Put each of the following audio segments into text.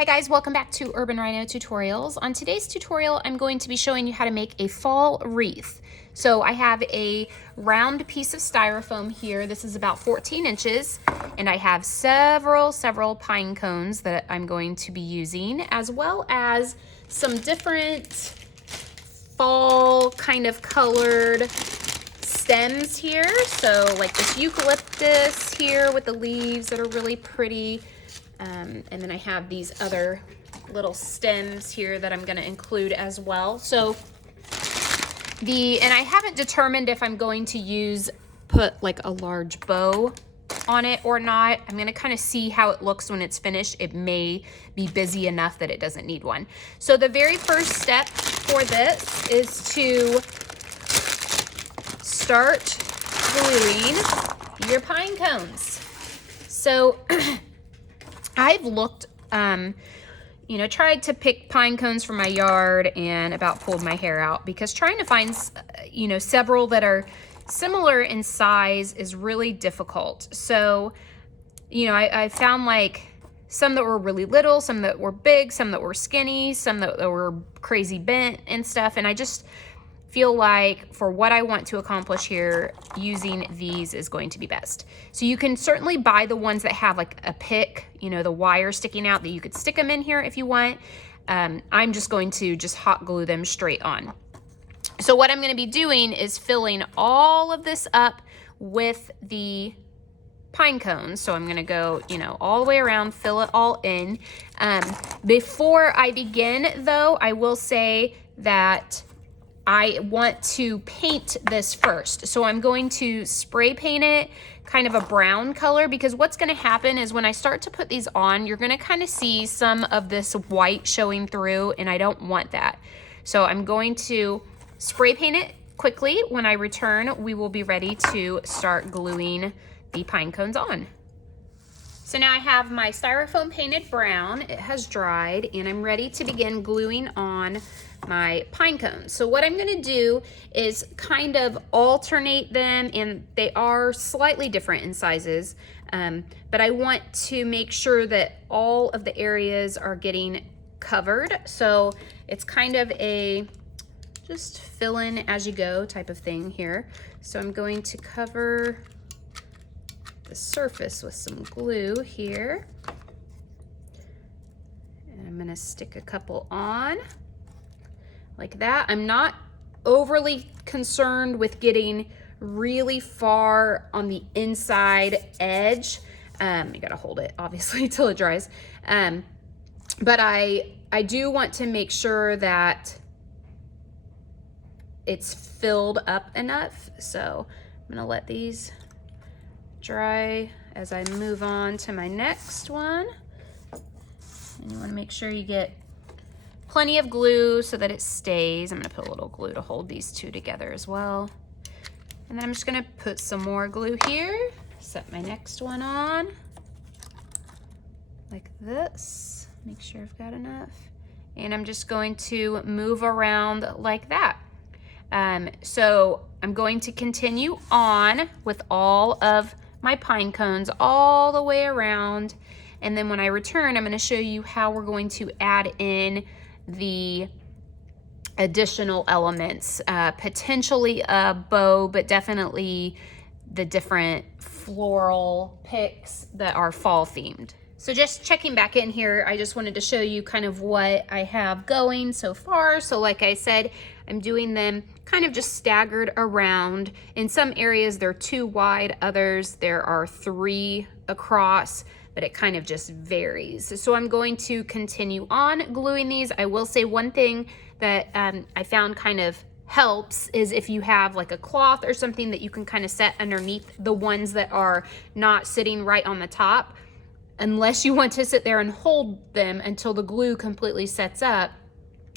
Hi guys, welcome back to Urban Rhino Tutorials. On today's tutorial, I'm going to be showing you how to make a fall wreath. So I have a round piece of styrofoam here. This is about 14 inches, and I have several pine cones that I'm going to be using, as well as some different fall kind of colored stems here. So like this eucalyptus here with the leaves that are really pretty. And then I have these other little stems here that I'm going to include as well. So and I haven't determined if I'm going to put like a large bow on it or not. I'm going to kind of see how it looks when it's finished. It may be busy enough that it doesn't need one. So the very first step for this is to start gluing your pine cones. So I've looked, tried to pick pine cones from my yard and about pulled my hair out because trying to find, several that are similar in size is really difficult. So, I found like some that were really little, some that were big, some that were skinny, some that were crazy bent and stuff. And I just feel like for what I want to accomplish here, using these is going to be best. So you can certainly buy the ones that have like a pick, the wire sticking out that you could stick them in here if you want. I'm just going to hot glue them straight on. So what I'm going to be doing is filling all of this up with the pine cones. So I'm going to go, all the way around, fill it all in. Before I begin though, I will say that I want to paint this first. So I'm going to spray paint it kind of a brown color, because what's going to happen is when I start to put these on, you're going to kind of see some of this white showing through, and I don't want that. So I'm going to spray paint it quickly. When I return, we will be ready to start gluing the pine cones on. So now I have my styrofoam painted brown. It has dried, and I'm ready to begin gluing on my pine cones. So what I'm going to do is kind of alternate them, and they are slightly different in sizes, but I want to make sure that all of the areas are getting covered. So it's kind of a just fill in as you go type of thing here. So I'm going to cover the surface with some glue here, and I'm going to stick a couple on like that. I'm not overly concerned with getting really far on the inside edge. You gotta hold it obviously till it dries, but I do want to make sure that it's filled up enough. So I'm gonna let these dry as I move on to my next one. And you want to make sure you get plenty of glue so that it stays. I'm going to put a little glue to hold these two together as well. And then I'm just going to put some more glue here, set my next one on like this. Make sure I've got enough. And I'm just going to move around like that. So I'm going to continue on with all of my pine cones all the way around, and then when I return, I'm going to show you how we're going to add in the additional elements, potentially a bow, but definitely the different floral picks that are fall themed. So just checking back in here, I just wanted to show you kind of what I have going so far. So like I said, I'm doing them kind of just staggered around. In some areas they're 2 wide, others there are 3 across, but it kind of just varies. So I'm going to continue on gluing these. I will say one thing that I found kind of helps is if you have like a cloth or something that you can kind of set underneath the ones that are not sitting right on the top, unless you want to sit there and hold them until the glue completely sets up,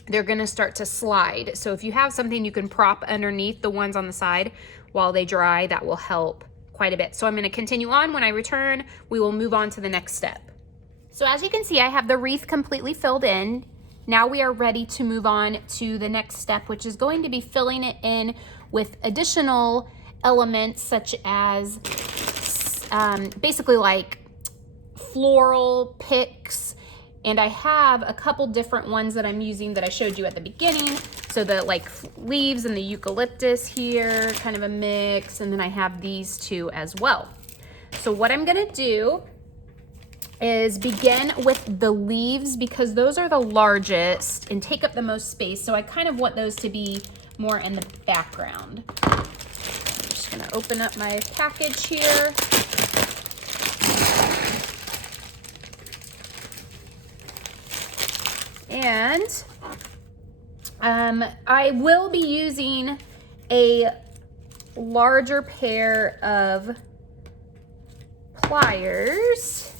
they're gonna start to slide. So if you have something you can prop underneath the ones on the side while they dry, that will help quite a bit. So I'm gonna continue on. When I return, we will move on to the next step. So as you can see, I have the wreath completely filled in. Now we are ready to move on to the next step, which is going to be filling it in with additional elements such as basically like floral picks And I have a couple different ones that I'm using that I showed you at the beginning. So the like leaves and the eucalyptus here, kind of a mix. And then I have these two as well. So what I'm gonna do is begin with the leaves because those are the largest and take up the most space. So I kind of want those to be more in the background. I'm just gonna open up my package here. And I will be using a larger pair of pliers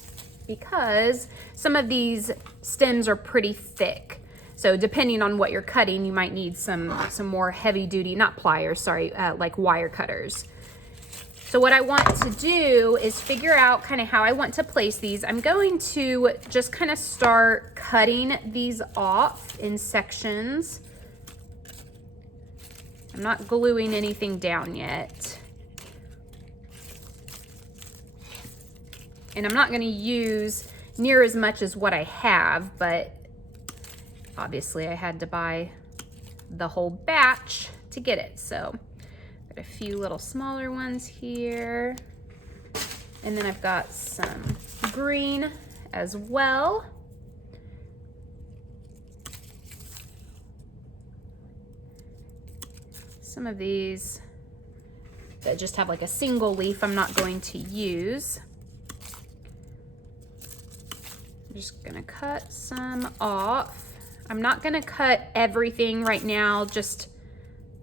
because some of these stems are pretty thick. So depending on what you're cutting, you might need some more heavy duty, not pliers, sorry, like wire cutters. So what I want to do is figure out kind of how I want to place these. I'm going to just kind of start cutting these off in sections. I'm not gluing anything down yet. And I'm not going to use near as much as what I have, but obviously I had to buy the whole batch to get it. So got a few little smaller ones here. And then I've got some green as well. Some of these that just have like a single leaf I'm not going to use. I'm just gonna cut some off. I'm not gonna cut everything right now, just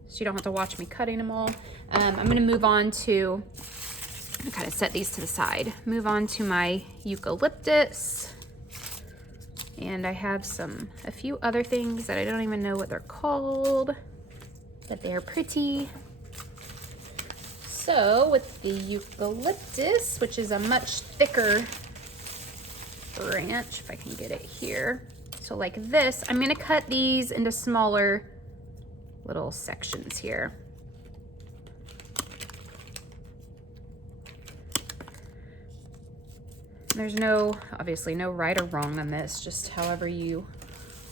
so you don't have to watch me cutting them all. I'm gonna move on to, I'm gonna kind of set these to the side. Move on to my eucalyptus. And I have a few other things that I don't even know what they're called, but they're pretty. So with the eucalyptus, which is a much thicker branch, if I can get it here. So like this, I'm gonna cut these into smaller little sections here. There's obviously no right or wrong on this, just however you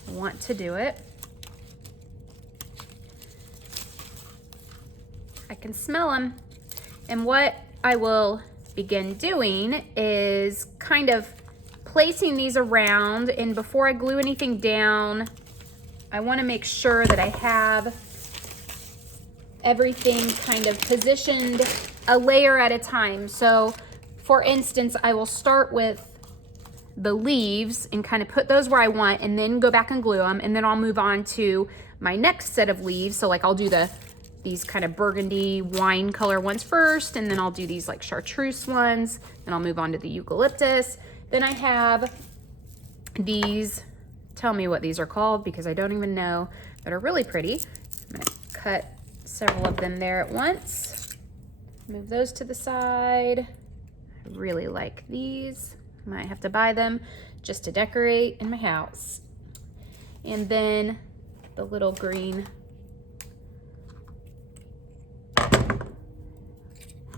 want to do it. I can smell them. And what I will begin doing is kind of placing these around, and before I glue anything down, I want to make sure that I have everything kind of positioned a layer at a time. So for instance, I will start with the leaves and kind of put those where I want and then go back and glue them, and then I'll move on to my next set of leaves. So like I'll do these kind of burgundy wine color ones first, and then I'll do these like chartreuse ones, then I'll move on to the eucalyptus. Then I have these, tell me what these are called because I don't even know, that are really pretty. I'm gonna cut several of them there at once. Move those to the side. I really like these. Might have to buy them just to decorate in my house. And then the little green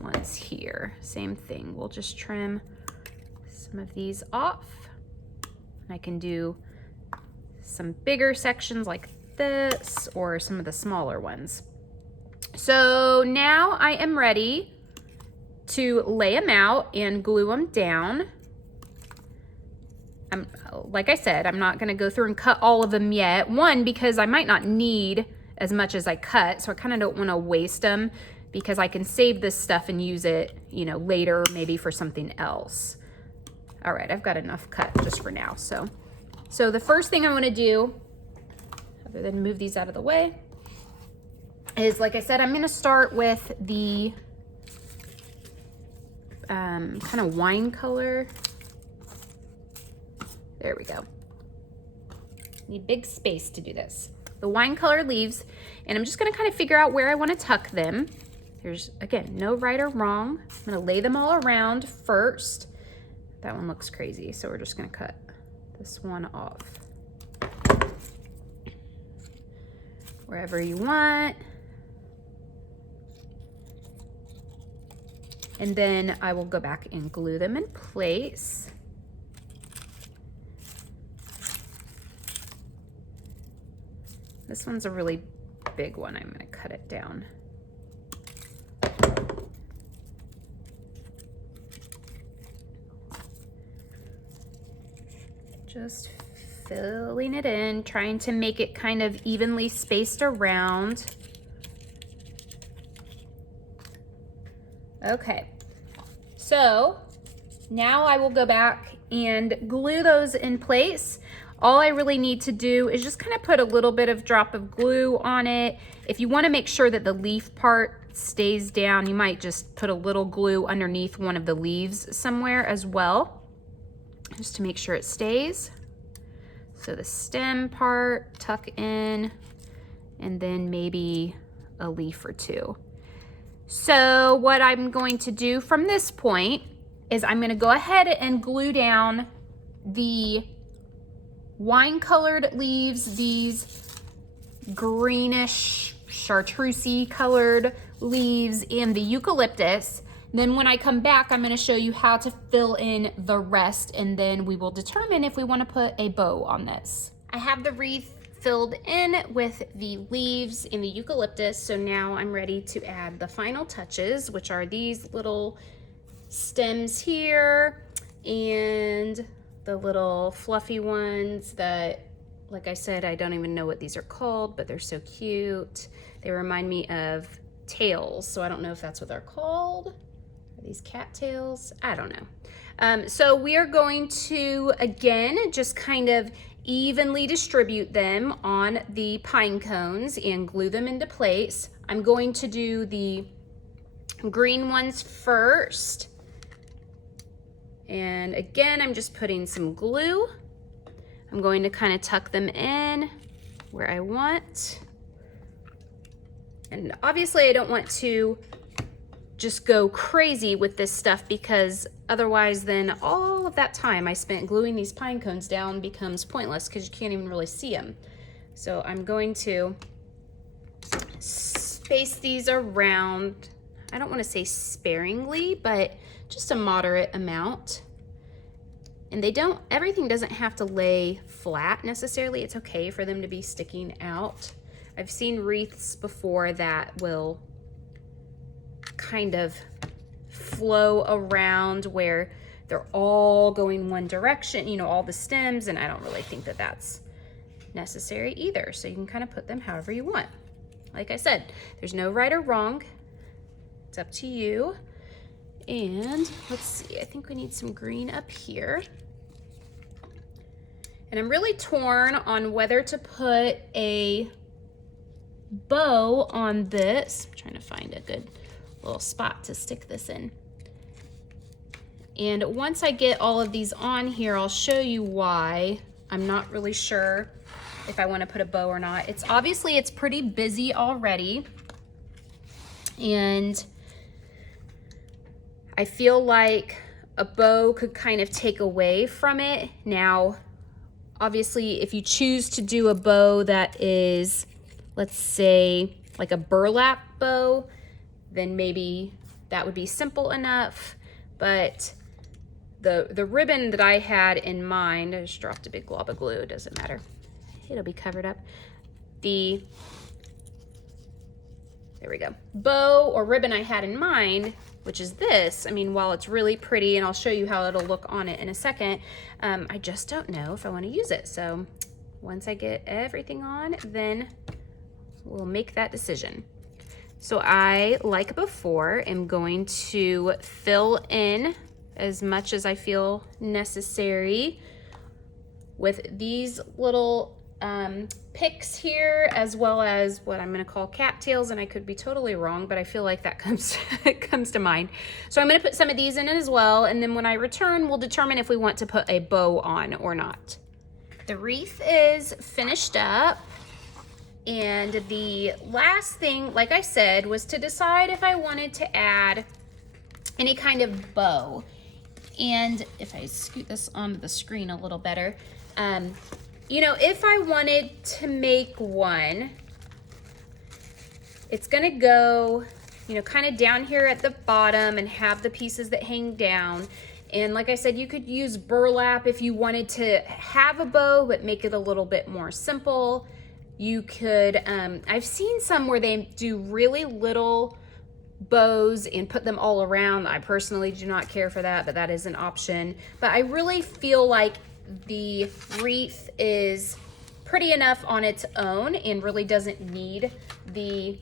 ones here, same thing. We'll just trim some of these off. I can do some bigger sections like this or some of the smaller ones. So now I am ready to lay them out and glue them down. Like I said, I'm not gonna go through and cut all of them yet. One, because I might not need as much as I cut, so I kind of don't wanna waste them because I can save this stuff and use it, later, maybe for something else. All right, I've got enough cut just for now. So the first thing I want to do, other than move these out of the way, is, like I said, I'm going to start with the kind of wine color. There we go. Need big space to do this. The wine color leaves, and I'm just going to kind of figure out where I want to tuck them. There's, again, no right or wrong. I'm going to lay them all around first. That one looks crazy, so we're just gonna cut this one off. Wherever you want. And then I will go back and glue them in place. This one's a really big one. I'm gonna cut it down. Just filling it in, trying to make it kind of evenly spaced around. Okay, so now I will go back and glue those in place. All I really need to do is just kind of put a little bit of drop of glue on it. If you want to make sure that the leaf part stays down, you might just put a little glue underneath one of the leaves somewhere as well, just to make sure it stays. So the stem part, tuck in, and then maybe a leaf or two. So what I'm going to do from this point is I'm gonna go ahead and glue down the wine colored leaves, these greenish chartreusey colored leaves, and the eucalyptus. Then when I come back, I'm gonna show you how to fill in the rest, and then we will determine if we wanna put a bow on this. I have the wreath filled in with the leaves and the eucalyptus, so now I'm ready to add the final touches, which are these little stems here and the little fluffy ones that, like I said, I don't even know what these are called, but they're so cute. They remind me of tails, so I don't know if that's what they're called. Are these cattails? I don't know. So we are going to, again, just kind of evenly distribute them on the pine cones and glue them into place. I'm going to do the green ones first. And again, I'm just putting some glue. I'm going to kind of tuck them in where I want. And obviously I don't want to just go crazy with this stuff, because otherwise then all of that time I spent gluing these pine cones down becomes pointless, because you can't even really see them. So I'm going to space these around. I don't want to say sparingly, but just a moderate amount. And everything doesn't have to lay flat necessarily. It's okay for them to be sticking out. I've seen wreaths before that will kind of flow around where they're all going one direction, you know, all the stems, and I don't really think that that's necessary either. So you can kind of put them however you want. Like I said, there's no right or wrong. It's up to you. And let's see, I think we need some green up here. And I'm really torn on whether to put a bow on this. I'm trying to find a good little spot to stick this in. And once I get all of these on here, I'll show you why. I'm not really sure if I want to put a bow or not. It's obviously, it's pretty busy already. And I feel like a bow could kind of take away from it. Now, obviously, if you choose to do a bow that is, let's say, like a burlap bow, then maybe that would be simple enough. But the ribbon that I had in mind, I just dropped a big glob of glue, it doesn't matter. It'll be covered up. There we go. Bow or ribbon I had in mind, which is this. I mean, while it's really pretty, and I'll show you how it'll look on it in a second, I just don't know if I want to use it. So once I get everything on, then we'll make that decision. So I, like before, am going to fill in as much as I feel necessary with these little picks here, as well as what I'm going to call cattails, and I could be totally wrong, but I feel like that comes to mind. So I'm going to put some of these in it as well, and then when I return, we'll determine if we want to put a bow on or not. The wreath is finished up, and the last thing, like I said, was to decide if I wanted to add any kind of bow. And if I scoot this onto the screen a little better, you know, if I wanted to make one, it's gonna go, you know, kind of down here at the bottom and have the pieces that hang down. And like I said, you could use burlap if you wanted to have a bow, but make it a little bit more simple. You could, I've seen some where they do really little bows and put them all around. I personally do not care for that, but that is an option. But I really feel like the wreath is pretty enough on its own and really doesn't need the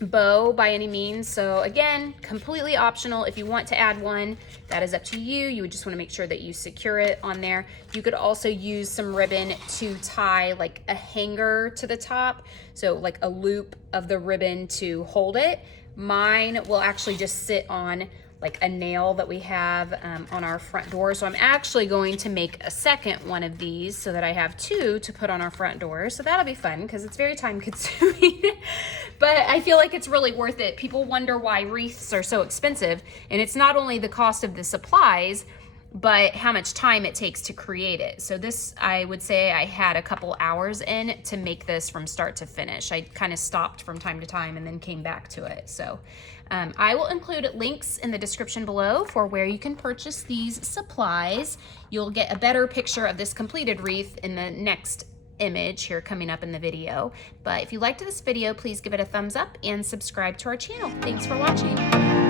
bow by any means. So again, completely optional. If you want to add one, that is up to you. You would just want to make sure that you secure it on there. You could also use some ribbon to tie like a hanger to the top, so like a loop of the ribbon to hold it. Mine will actually just sit on like a nail that we have on our front door. So I'm actually going to make a second one of these so that I have two to put on our front door. So that'll be fun because it's very time consuming, but I feel like it's really worth it. People wonder why wreaths are so expensive, and it's not only the cost of the supplies, but how much time it takes to create it. So this, I would say I had a couple hours in to make this from start to finish. I kind of stopped from time to time and then came back to it. So I will include links in the description below for where you can purchase these supplies. You'll get a better picture of this completed wreath in the next image here coming up in the video. But if you liked this video, please give it a thumbs up and subscribe to our channel. Thanks for watching.